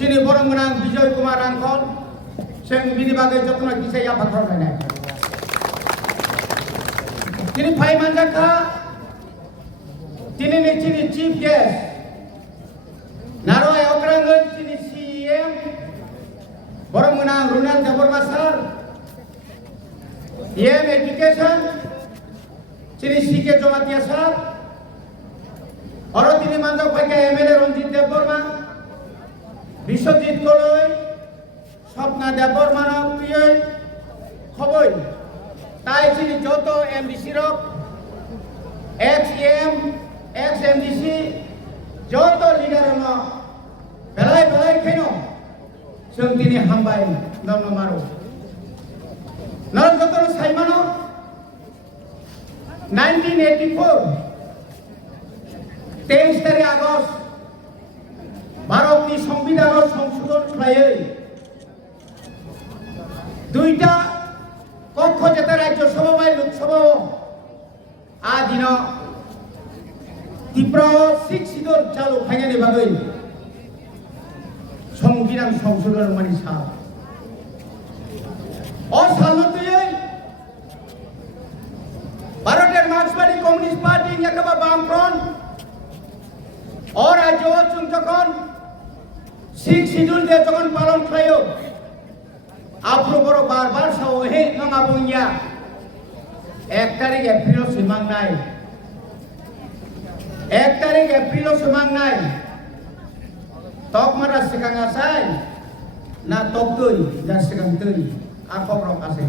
Sini borong menang Bijoy Kumar Rangkol sing bini bagai jotna kisah ya bakal naik. Sini Pai Manjaka sini ni sini chief guest Naroy Okrangan sini CM borong menang Ronald Jabor Masar DM Education sini CK Jomatia Sar Oro tini manjak pakai MLA Ranjit Deborma Biswajit Goloi Swapna Deborma Piye Khoboi Tai sini joto MDC Rok XM XMDC joto leader no belai keno sing tini hambai dam maro nal joto saimano 1984 23 তারিখ August ভারতনি সংবিধান সংশোধন খাইয়ে দুইটা কক্ষ যেতে Rajya Sabha by Lok Sabha আদিন তীব্র শিক্ষিতর চালু খাইনি ভাবে সংবিধান সংশোধন মানে সাল অসালতুই ভারতের মার্ক্সবাদী কমিউনিস্ট পার্টি একেবারে বামফ্রন্ট और आज যখন সিক্স শিডিউল দিয়ে যখন পালন খায়ো আপনি বড় বারবার সাও হে নঙা বইয়া 1 তারিখ এপ্রিল সিমাং নাই 1 তারিখ এপ্রিল সিমাং নাই তক মারা সিকাং আসাই না তক দই যা সিকাং দই আর খবর আছে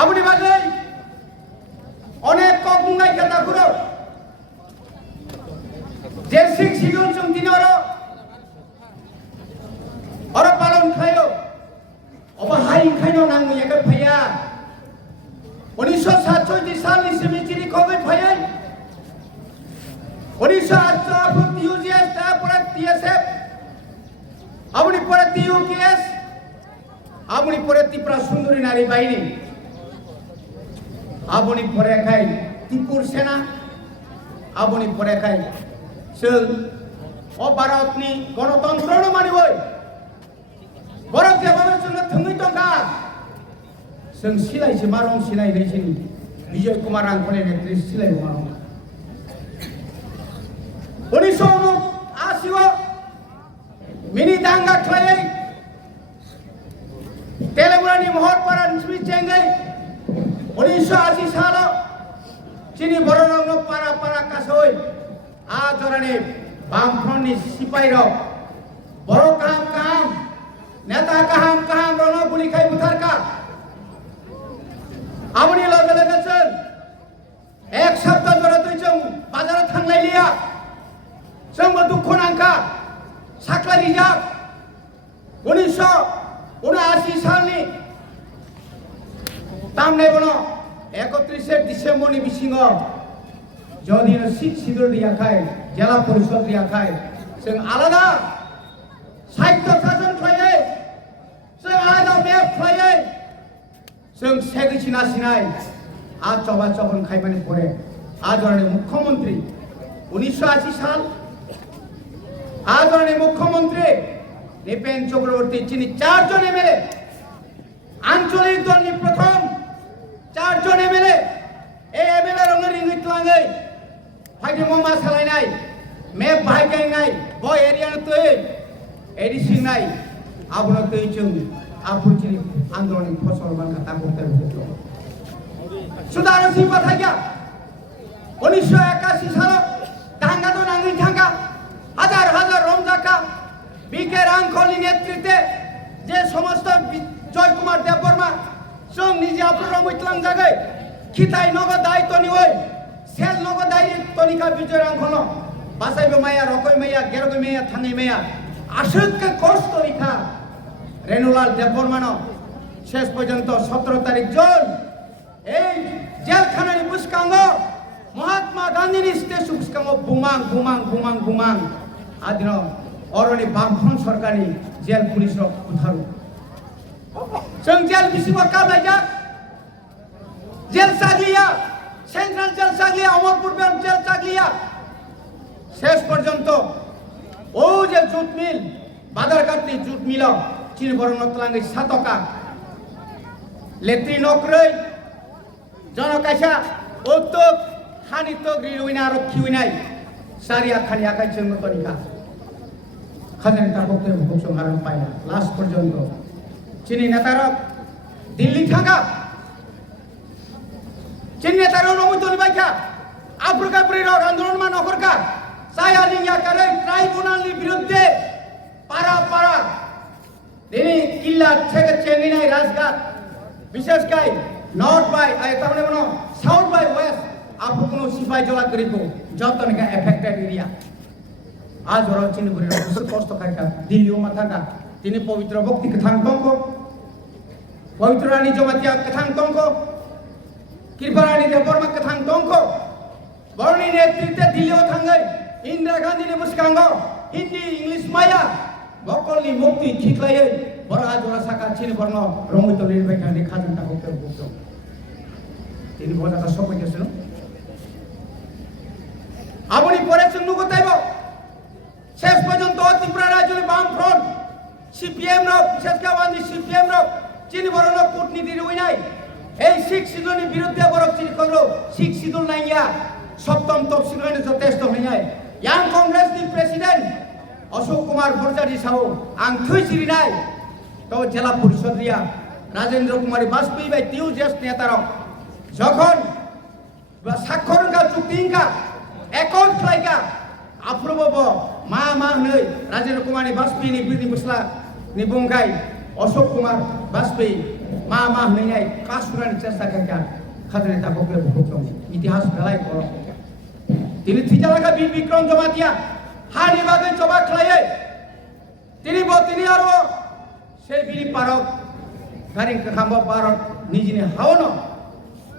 আপনি বাজে অনেক কক মুঙ্গাই কথা ঘুরো যে সিক্স শিডিউল जों দিনর और पालन खायो अब हाई खाइनो नांगु याके फैया 1967 सालनि सेमिस्टारि खबै फैयै 1968 টিউজিএস তারপরে টিএসএফ আপনি পরে টিইউকেএস আপনি পরে ত্রিপুরা সুন্দরী নারী বাহিনী আপনি পরে খাই ত্রিপুর সেনা আপনি পরে খাই जों भारतनि गणतंत्र मानिबाय भारत जेबाबो जोंनो थोङै दंखा जों सिलायसो मारं सिलायनाय जों बिजय कुमार रांखलनि नेतृत्व सिलाय मारं 1980 मिनि दांगा खायै तेलेंगानानि महरपारा निचेंगै 1980 सालाव चिनि बरनंनो पारा पारा कासै आजरानि बामफ्रन्टनि सिपाइराव बर' काहाम नेता काहाम रनो गुलिखाय बुथारका आमनि लगे लगे जों एक सप्ताह जरा जों बाजाराव थांलायलिया जोंबो दुखु नांखा साख्लारि जा 1979 सालनि तामनाय बनो 31 डिसेम्बरनि बिसिङाव যদি সিট শিডিউল দিয়া খায় জেলা পরিষদ দিয়া খায় जों আলাদা সাহিত্য শাসন খায় जों আলাদা মেপ খায় जों সেগিছিনা সিনাই আজ চবা চবন খাইমানি পরে আজরণে মুখ্যমন্ত্রী 1980 সাল আজরণে মুখ্যমন্ত্রী নিপেন চক্রবর্তী যিনি 4 জন এমএলএ আঞ্চলিক দলনি প্রথম 4 জন এমএলএ এই এমএলএ রঙের ইঙ্গিত লাঙ্গৈ फाइदे ममा सालायनाय मेप बाहायगायनाय बय एरिया तै एडिसिंनाय आबनो तै जों आफुचिनि आन्दोलननि फसल बानका ताकते सुदार सिंह बाथाया 1981 साल दांगा तो नांगै थांगा हाजार हाजार रमजाका বিকে রাংখলनि नेतृत्वे जे समस्त जय कुमार देबबर्मा जों निजे आफुराव मितलां जागै खिथाय नगद दायित्व निवै सेल नगद दायित्व तनिका विजय रांखल बासाइबो माया रकय माया गेरगय माया थाङै माया आसुके कष्ट रेखा रेणुलाल देबबर्मानो शेष पर्यন্ত 17 तारिख जन এই জেলখানানি বুসকাঙ্গ মহাত্মা গান্ধীনি স্টেশন বুসকাঙ্গ বুমাং আদিন अरनि बामफ्रन्ट सरकारनि जेल पुलिस बुथारू जों जेल बिसिङाव काबलायजा जेल चाग्लिया सेंट्रल जेल चाग्लिया अमरपुर जेल चाग्लिया शेष पर्यন্ত ও যে jut mil Badarkatni jut milo Cini borong telangai satoka Letri nokroi Jono kaisa Untuk Hani togri ruina arok kiwinai Sari akhani akai jenggo tonika Khazan tabokte buksong haram paya Last porjonto Cini netarok Dilli thanga Cini netarok romu toli baikha Afrika Perirok Andolon ma nokorka Saya ninja kare tribunal ni biruddhe Para Ini illa theke chenginai Rajghat Bishesh kai North by tamane bono South by West Apu kono sifai jola koribo joton ka affected area আজ ওরা চিনি করে কষ্ট খাইকা দিল্লিও মাথাকা তিনি পবিত্র ভক্তি কথাং তঙ্ক পবিত্র রানী জমাতিয়া কথাং তঙ্ক কৃপারানী দেববর্মা কথাং তঙ্ক বর্ণী নেতৃত্বে দিল্লিও থাঙ্গাই ইন্দিরা গান্ধী নে মুস্কাঙ্গ হিন্দি ইংলিশ মায়া বকলনি মুক্তি ঠিকলাইয়ে বড় আজ ওরা সাকা চিনি বর্ণ রঙ্গিত লিরবাইকা দেখা জনতা ভক্ত ভক্ত তিনি বজাটা সবাই গেছিল আপনি পরে চুন্নু কোথায় শেষ পর্যন্ত ত্রিপুরা রাজ্যের বাম ফ্রন্ট সিপিএম রক বিশেষ করে সিপিএম রক চিনি বড় কূটনীতির উইনাই এই শিখ শিদুলের বিরুদ্ধে বড় চিনি করলো শিখ শিদুল নাইয়া সপ্তম তফসিলের যথেষ্ট হইনাই young Congress the president Ashok Kumar Bhattacharya সাহ আং থুইছিরি নাই তো জেলা পরিষদ রিয়া রাজেন্দ্র কুমার বাজপেয়ী বাই তিউ জ্যেষ্ঠ নেতার যখন স্বাক্ষরঙ্কা চুক্তিঙ্কা একক ফ্লাইকা আপ্রুব মা হই রাজেন্দ্র কুমার বাজপেয়ী নি বিরোধী মশলা নি বুংগাই অশোক কুমার বাজপেয়ী মা হইনাই কাসুরানি চেষ্টা খাইকা খাজনে তা বকে ভুক্তম ইতিহাস বেলায় করো তিনি থিজালাকা বীর বিক্রম জমাতিয়া হানি বাগে জবা খাইয়ে তিনি আরো সেই বিলি পারক গারিং খাম্বা পারক নিজিনে হাওন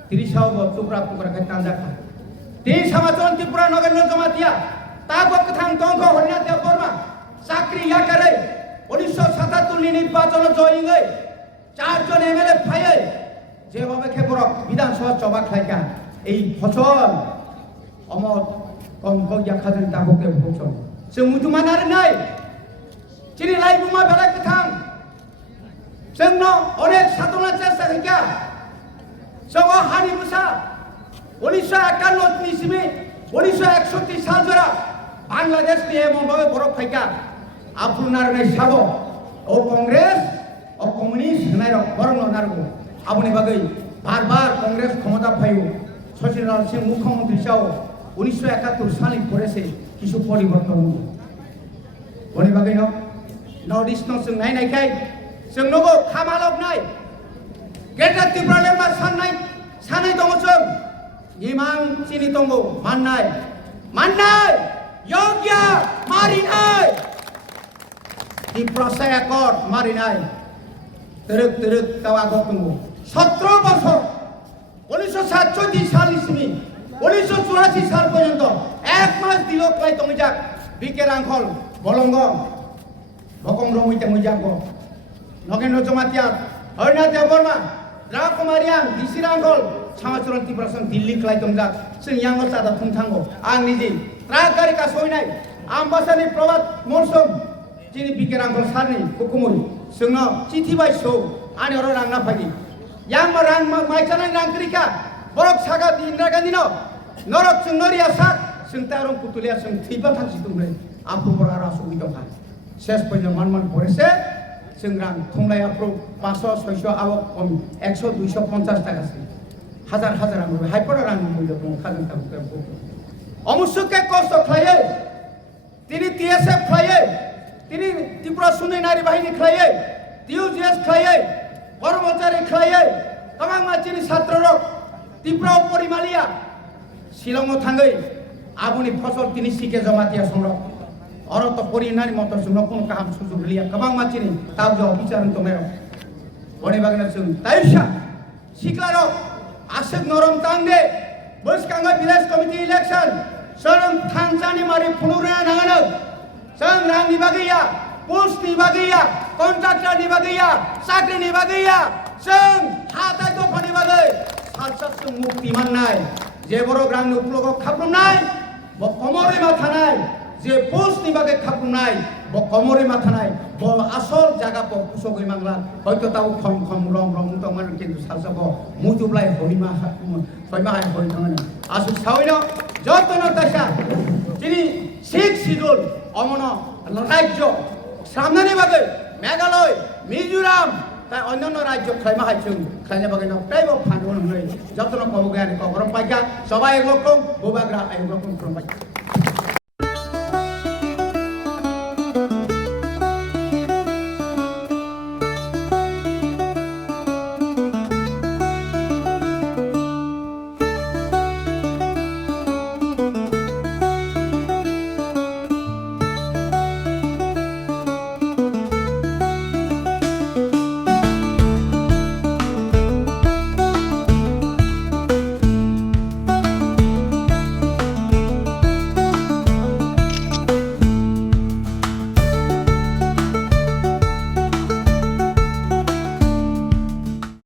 তিনি সাহব টুকরা খাই তাঞ্জা খা তিনি সমাচরণ ত্রিপুরা নগেন্দ্র জমাতিয়া তারপর কথাং তঙ্ক হরিনাথ দেববর্মা চাকরি ইয়া করে 1977 নির্বাচন জয়িং চারজন এমএলএ ফাইয়ে যেভাবে খেপরক বিধানসভা চবা খাইকা এই ফসল অমত কঙ্ক ইয়া খাজেন দাবকে ভোগসম जों मुजुमानार নাই চিনি লাইবুমা বেলা কথাং जोंनो अनेक साधना চেষ্টা খাইকা जों हानि बुसा 1951 নিসিমে 1961 সাল জরা বাংলাদেশ নিয়ে এমনভাবে বরফ খাইকা আপনার সাব ও কংগ্রেস ও কমিউনিস্ট নাই বরং নারগো আপনি বাগৈ বারবার কংগ্রেস ক্ষমতা পাইও শচীন্দ্রনাথ সিং মুখ্যমন্ত্রী চাও 1971 সালে করেছে কিছু পরিবর্তন বনি বাগৈ নর্থ ইস্ট जों नायनायखाय जों नगो खामालक नाय ग्रेटार त्रिपुरा लेमा सानाय दङ जों इमां चिनि दङ माननाय योग्य मारिनाय त्रिपुरा सायाकट मारिनाय तरक तावागो दङ 17 বছর 1947 সাল ইসমি 1984 সাল পর্যন্ত এক মাস দিল ক্লাই তমিজাক বিকে রাংখল বলঙ্গ বকং রমিতে মুজাক নগেন্দ্র জমাতিয়া হরিনাথ দেববর্মা রাকুমারিয়ান ডিসি রাংখল समाचरण त्रिपुरासन दिल्ली क्लाई तमजाक जों यांगो सादा थुंथांगो आं निजे ट्राक गारि का सयनाय आम्बासानि प्रभात मौसम जिनि बिकेरांगल सारनि हुकुमै जोंनो चिठी बायसौ आनि हरो रांना फागि यांग रां माइसानाय रांक्रिका बरक सागा इंदिरा गांधी नो नरक जों नरिया साक जों तारं पुतुलिया जों थैबा थांसि दंलै आफु बरा रासुबि दंखा शेष पयनो मन परेसे जों रां थंलाय आफु 500 600 आवक कम 100 250 টাকা হাজার আমরা হাইপার রাং মূল্য খাজন তাবুকে অমুসুকে কষ্ট খাইয়ে তিনি টিএসএফ খাইয়ে তিনি ত্রিপুরা সুন্দরী নারী বাহিনী খাইয়ে টিউজিএস খাইয়ে কর্মচারী খাইয়ে তামাং মাছিনি ছাত্ররক ত্রিপুরা পরিমালিয়া শিলং থাঙ্গই আবুনি ফসল তিনি শিখে জমাতিয়া সংরক অরত পরিনারী মত জন্য কোন কাম সুযোগ লিয়া কামাং মাছিনি তাব যে অফিসার তোমরা বনে বাগনা जों তাইসা শিকলারক आशक नरम तांगे बसकांगा विलेज कमिटी इलेक्शन सरम थांसानि मारि फुनुरा नागानो जों रांनि बागैया पोस्टनि बागैया कन्ट्राक्टरनि बागैया साख्रिनि बागैया जों हाथाय दफानि बागै सालसासजों मुक्ति मोननाय जे बर' ग्रामनि उपलगआव खाफ्रोमनाय कमरै मा थानाय যে পোস্ট নিবাগে খাবু নাই কমরে মাথা নাই আসল জায়গা পুষগৈ মাংলা হয়তো তাও খম খম রম রম তখন কিন্তু সাজব মুজুবলাই হইমা হইমাহাই হই থাকেন আসু সাউইন যতন তাইসা তিনি 6 শিডিউল অমন রাজ্য সামনে বাগে মেঘালয় মিজোরাম তাই অন্যান্য রাজ্য খাইমা হাইছুন খাইনা বাগে প্রায় ফান্ড হই যতন কব জ্ঞান কবরম পাইকা সবাই একরকম বোবাগ্রা একরকম করম পাইকা